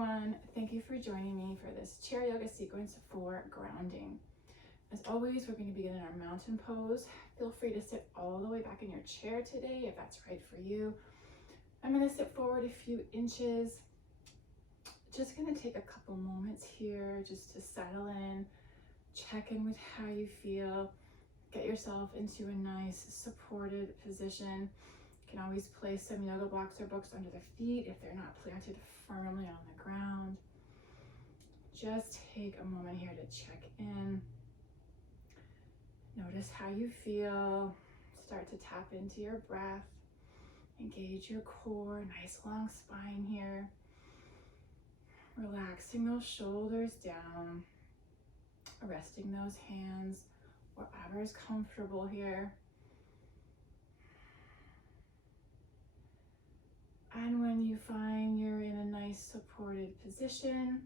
everyone, thank you for joining me for this chair yoga sequence for grounding. As always, we're going to begin in our mountain pose. Feel free to sit all the way back in your chair today if that's right for you. I'm going to sit forward a few inches. Just going to take a couple moments here just to settle in, check in with how you feel, get yourself into a nice supported position. You can always place some yoga blocks or books under the feet if they're not planted firmly on the ground. Just take a moment here to check in. Notice how you feel. Start to tap into your breath. Engage your core, nice long spine here. Relaxing those shoulders down. Resting those hands wherever is comfortable here. And when you find you're in a nice supported position,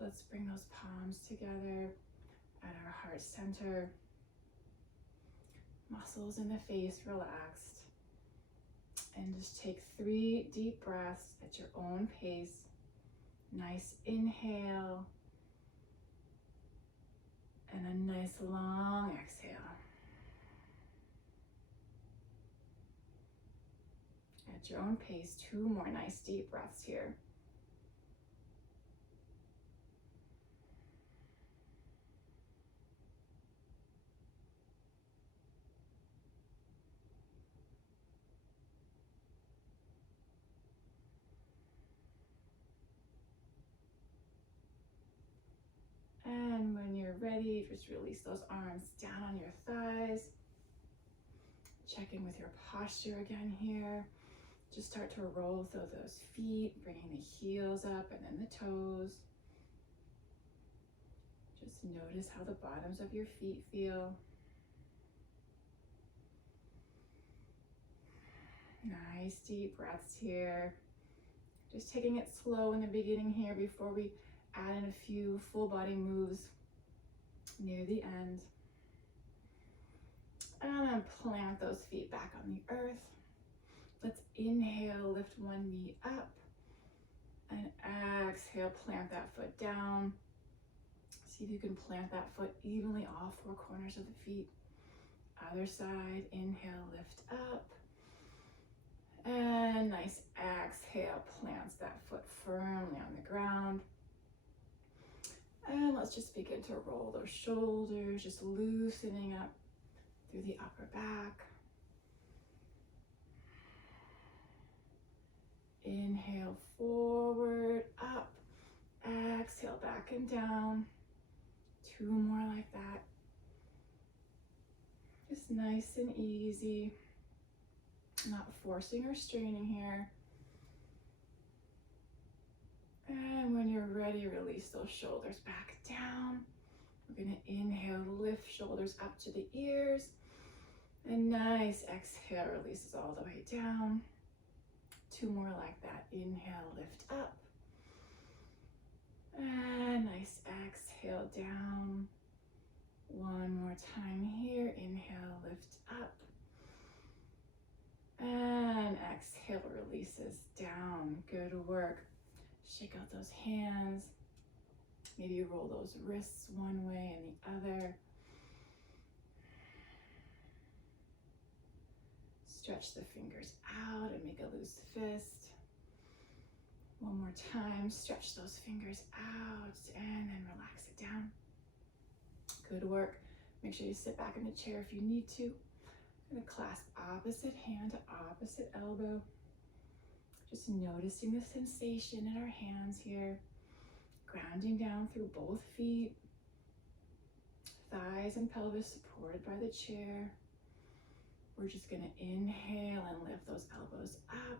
let's bring those palms together at our heart center. Muscles in the face relaxed. And just take 3 deep breaths at your own pace. Nice inhale. And a nice long exhale. At your own pace, 2 more nice deep breaths here. And when you're ready, just release those arms down on your thighs. Check in with your posture again here. Just start to roll through those feet, bringing the heels up and then the toes. Just notice how the bottoms of your feet feel. Nice deep breaths here. Just taking it slow in the beginning here before we add in a few full body moves near the end. And then plant those feet back on the earth. Let's inhale, lift one knee up, and exhale, plant that foot down. See if you can plant that foot evenly all 4 corners of the feet. Other side, inhale, lift up, and nice exhale, plants that foot firmly on the ground. And let's just begin to roll those shoulders, just loosening up through the upper back. Inhale forward, up, exhale back and down. 2 more like that. Just nice and easy, not forcing or straining here. And when you're ready, release those shoulders back down. We're gonna inhale, lift shoulders up to the ears. And nice exhale, releases all the way down. 2 more like that. Inhale, lift up. And nice exhale down. 1 more time here. Inhale, lift up. And exhale, releases down. Good work. Shake out those hands. Maybe roll those wrists one way and the other. Stretch the fingers out and make a loose fist. 1 more time, stretch those fingers out and then relax it down. Good work. Make sure you sit back in the chair if you need to. I'm gonna clasp opposite hand to opposite elbow. Just noticing the sensation in our hands here. Grounding down through both feet. Thighs and pelvis supported by the chair. We're just gonna inhale and lift those elbows up.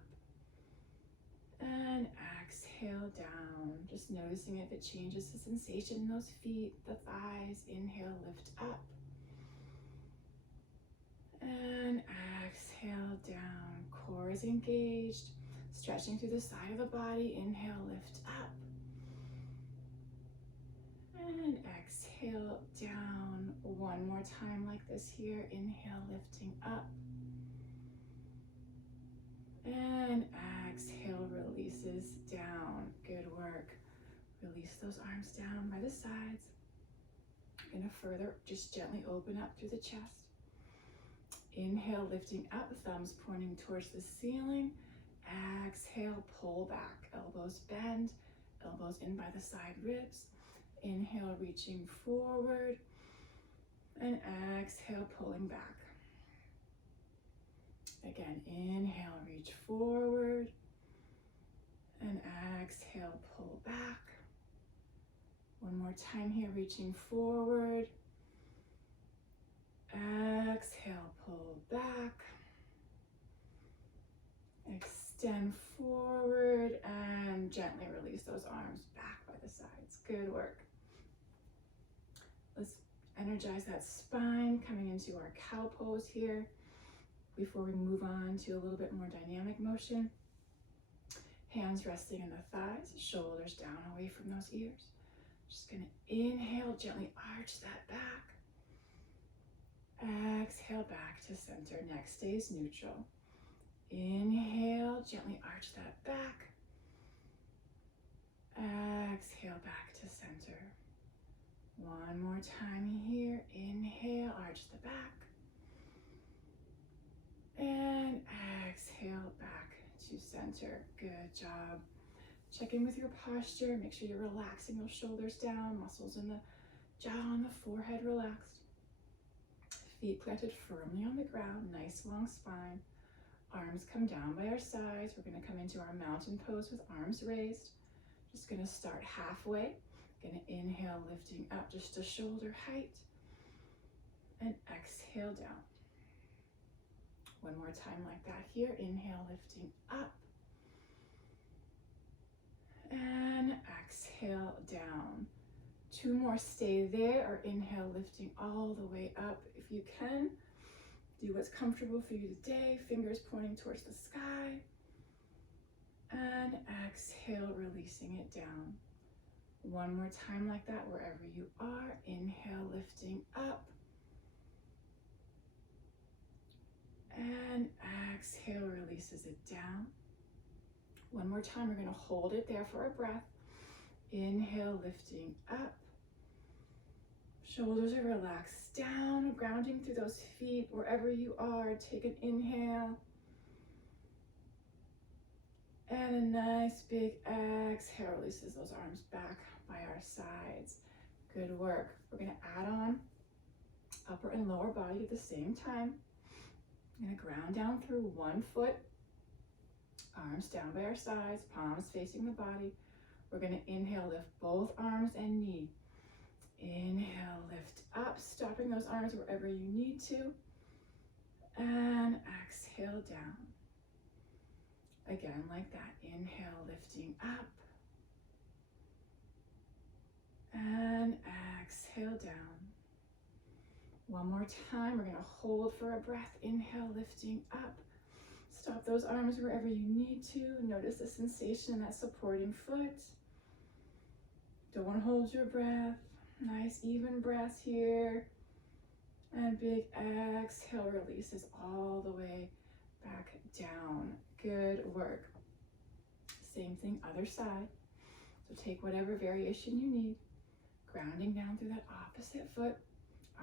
And exhale down. Just noticing if it changes the sensation in those feet, the thighs. Inhale, lift up. And exhale down. Core is engaged. Stretching through the side of the body. Inhale, lift up. And exhale down. 1 more time like this here. Inhale, lifting up. And exhale, releases down. Release those arms down by the sides. You're going to further just gently open up through the chest. Inhale, lifting up, thumbs pointing towards the ceiling. Exhale, pull back, elbows bend, elbows in by the side ribs. Inhale, reaching forward, and exhale, pulling back. Again, inhale, reach forward, and exhale, pull back. One more time here, reaching forward. Exhale, pull back. Extend forward and gently release those arms back by the sides. Good work. Let's energize that spine, coming into our cow pose here before we move on to a little bit more dynamic motion. Hands resting in the thighs, shoulders down away from those ears. Just gonna inhale, gently arch that back. Exhale, back to center. Neck stays neutral. Inhale, gently arch that back. Exhale, back to center. One more time here. Inhale, arch the back. And exhale, back to center. Good job. Check in with your posture. Make sure you're relaxing those shoulders down, muscles in the jaw and the forehead relaxed. Feet planted firmly on the ground, nice long spine. Arms come down by our sides. We're gonna come into our mountain pose with arms raised. Just gonna start halfway. Gonna inhale, lifting up just to shoulder height. And exhale down. One more time like that here. Inhale, lifting up. And exhale down. Two more, stay there, or inhale, lifting all the way up. If you can, do what's comfortable for you today. Fingers pointing towards the sky. And exhale, releasing it down. One more time like that, wherever you are. Inhale, lifting up. And exhale, releases it down. One more time, we're gonna hold it there for a breath. Inhale, lifting up. Shoulders are relaxed down, grounding through those feet wherever you are. Take an inhale. And a nice big exhale releases those arms back by our sides. Good work. We're gonna add on upper and lower body at the same time. I'm gonna ground down through one foot. Arms down by our sides, palms facing the body. We're gonna inhale, lift both arms and knee. Inhale, lift up, stopping those arms wherever you need to. And exhale down. Again, like that. Inhale, lifting up. And exhale down. One more time, we're gonna hold for a breath. Inhale, lifting up. Stop those arms wherever you need to. Notice the sensation in that supporting foot. Don't hold your breath. Nice even breath here. And big exhale releases all the way back down. Good work. Same thing, other side. So take whatever variation you need. Grounding down through that opposite foot.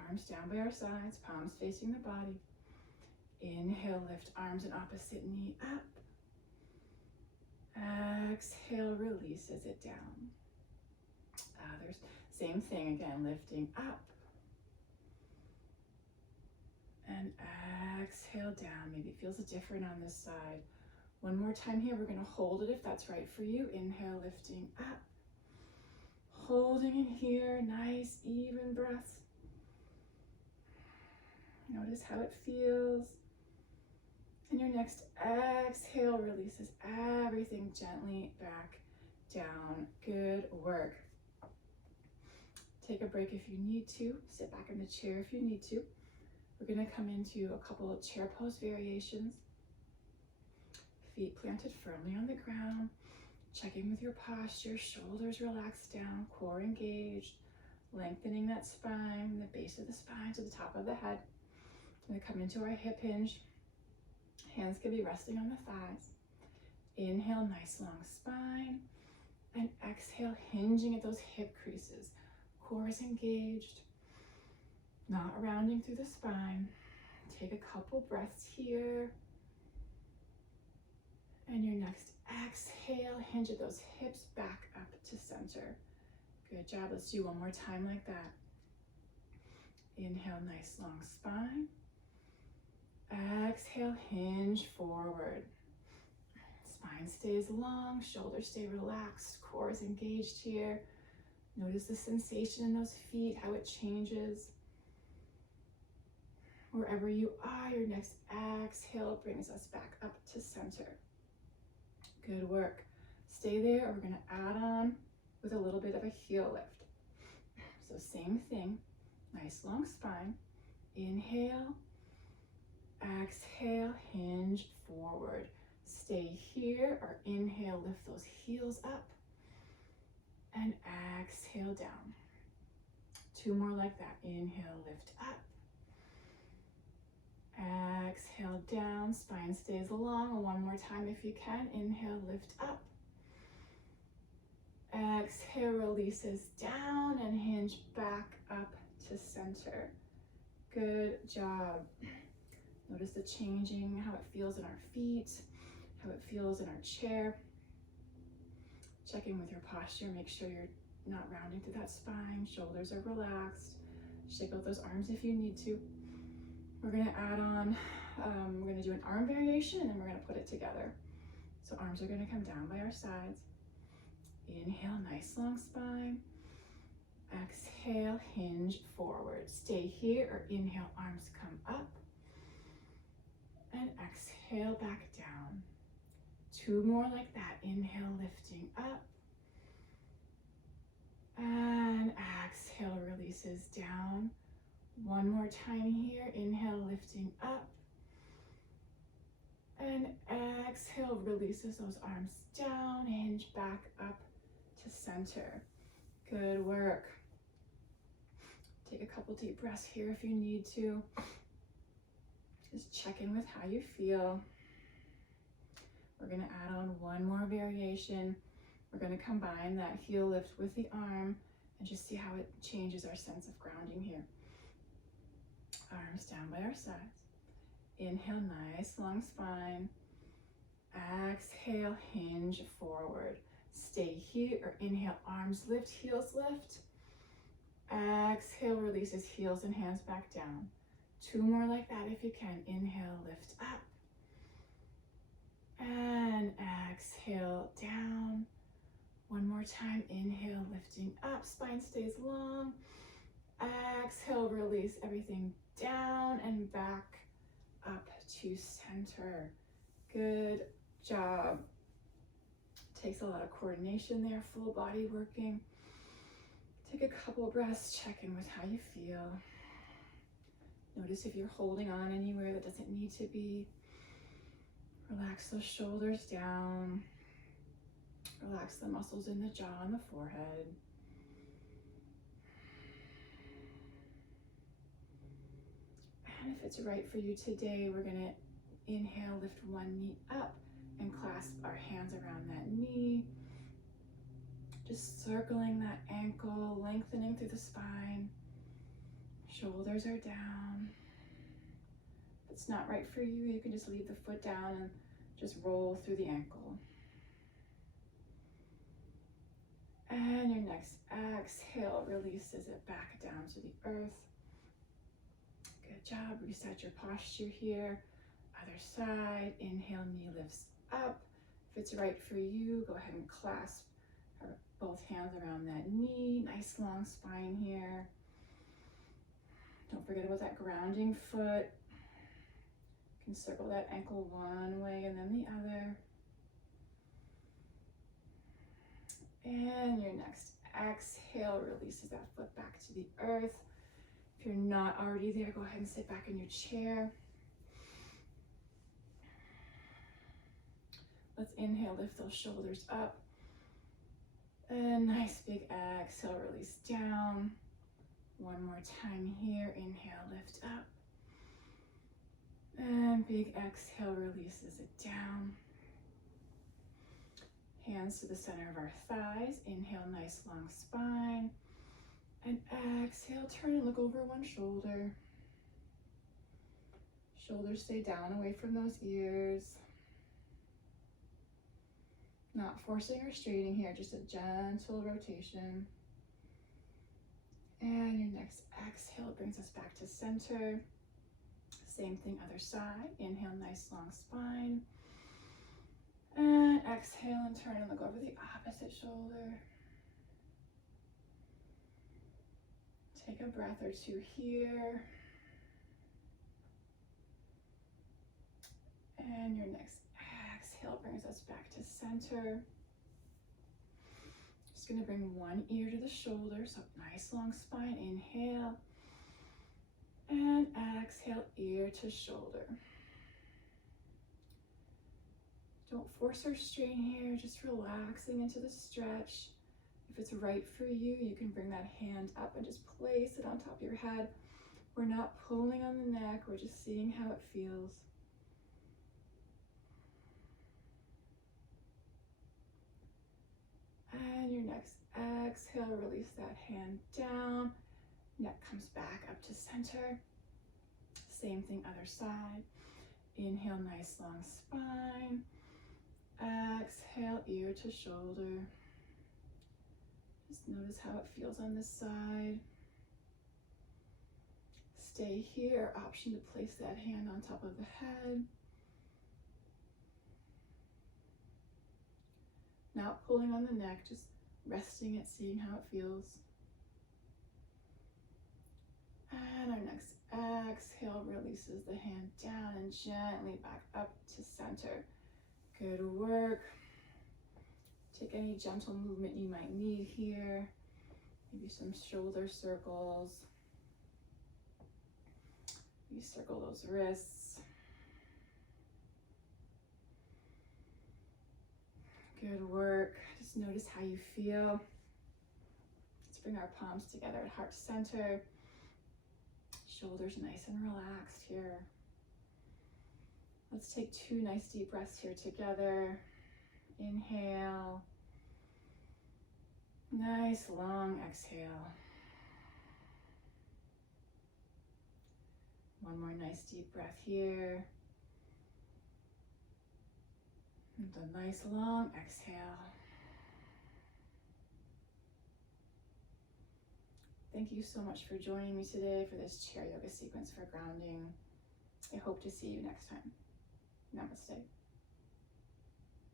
Arms down by our sides, palms facing the body. Inhale, lift arms and opposite knee up. Exhale, releases it down. Others, same thing again, lifting up. And exhale down. Maybe it feels different on this side. One more time here, we're gonna hold it if that's right for you. Inhale, lifting up. Holding it here, nice even breaths. Notice how it feels. And your next exhale releases everything gently back down. Good work. Take a break if you need to. Sit back in the chair if you need to. We're gonna come into a couple of chair pose variations. Feet planted firmly on the ground. Checking with your posture, shoulders relaxed down, core engaged. Lengthening that spine, the base of the spine to the top of the head. We're gonna come into our hip hinge. Hands can be resting on the thighs. Inhale, nice long spine. And exhale, hinging at those hip creases. Core is engaged, not rounding through the spine. Take a couple breaths here. And your next exhale, hinge at those hips back up to center. Good job. Let's do one more time like that. Inhale, nice long spine. Exhale, hinge forward. Spine stays long, shoulders stay relaxed, core is engaged here. Notice the sensation in those feet, how it changes. Wherever you are, your next exhale brings us back up to center. Good work. Stay there. We're going to add on with a little bit of a heel lift. So same thing, nice long spine. Inhale, exhale, hinge forward. Stay here or inhale, lift those heels up and exhale down. Two more like that. Inhale, lift up. Exhale down, spine stays long. One more time if you can. Inhale, lift up. Exhale, releases down and hinge back up to center. Good job. Notice the changing, how it feels in our feet, how it feels in our chair. Check in with your posture. Make sure you're not rounding through that spine. Shoulders are relaxed. Shake out those arms if you need to. We're going to add on, we're going to do an arm variation and then we're going to put it together. So arms are going to come down by our sides. Inhale, nice long spine. Exhale, hinge forward. Stay here or inhale, arms come up. And exhale, back down. Two more like that. Inhale, lifting up. And exhale, releases down. One more time here. Inhale, lifting up. And exhale, releases those arms down. Hinge back up to center. Good work. Take a couple deep breaths here if you need to. Just check in with how you feel. We're going to add on one more variation. We're going to combine that heel lift with the arm and just see how it changes our sense of grounding here. Arms down by our sides. Inhale, nice long spine. Exhale, hinge forward. Stay here or inhale, arms lift, heels lift. Exhale, releases heels and hands back down. Two more like that if you can. Inhale, lift up. And exhale, down. One more time. Inhale, lifting up. Spine stays long. Exhale, release everything down and back up to center. Good job. Takes a lot of coordination there, full body working. Take a couple of breaths, check in with how you feel. Notice if you're holding on anywhere that doesn't need to be. Relax those shoulders down. Relax the muscles in the jaw and the forehead. And if it's right for you today, we're going to inhale, lift one knee up and clasp our hands around that knee. Just circling that ankle, lengthening through the spine. Shoulders are down. If it's not right for you, you can just leave the foot down and just roll through the ankle. And your next exhale releases it back down to the earth. Good job. Reset your posture here. Other side. Inhale, knee lifts up. If it's right for you, go ahead and clasp both hands around that knee. Nice long spine here. Don't forget about that grounding foot. You can circle that ankle one way and then the other. And your next exhale releases that foot back to the earth. If you're not already there, go ahead and sit back in your chair. Let's inhale, lift those shoulders up. And nice big exhale, release down. One more time here. Inhale, lift up. And big exhale releases it down. Hands to the center of our thighs. Inhale, nice long spine. And exhale, turn and look over one shoulder. Shoulders stay down away from those ears. Not forcing or straining here, just a gentle rotation. And your next exhale brings us back to center. Same thing, other side. Inhale, nice long spine. And exhale and turn and look over the opposite shoulder. Take a breath or two here. And your next exhale brings us back to center. Just going to bring one ear to the shoulder, so nice long spine. Inhale. And exhale, ear to shoulder. Don't force or strain here, just relaxing into the stretch. If it's right for you, you can bring that hand up and just place it on top of your head. We're not pulling on the neck, we're just seeing how it feels. And your next exhale, release that hand down. Neck comes back up to center. Same thing, other side. Inhale, nice long spine. Exhale, ear to shoulder. Just notice how it feels on this side. Stay here, option to place that hand on top of the head. Not pulling on the neck, just resting it, seeing how it feels. And our next exhale releases the hand down and gently back up to center. Good work. Take any gentle movement you might need here. Maybe some shoulder circles. You circle those wrists. Good work. Just notice how you feel. Let's bring our palms together at heart center. Shoulders nice and relaxed here. Let's take 2 nice deep breaths here together. Inhale. Nice long exhale. One more nice deep breath here. And a nice long exhale. Thank you so much for joining me today for this chair yoga sequence for grounding. I hope to see you next time. Namaste.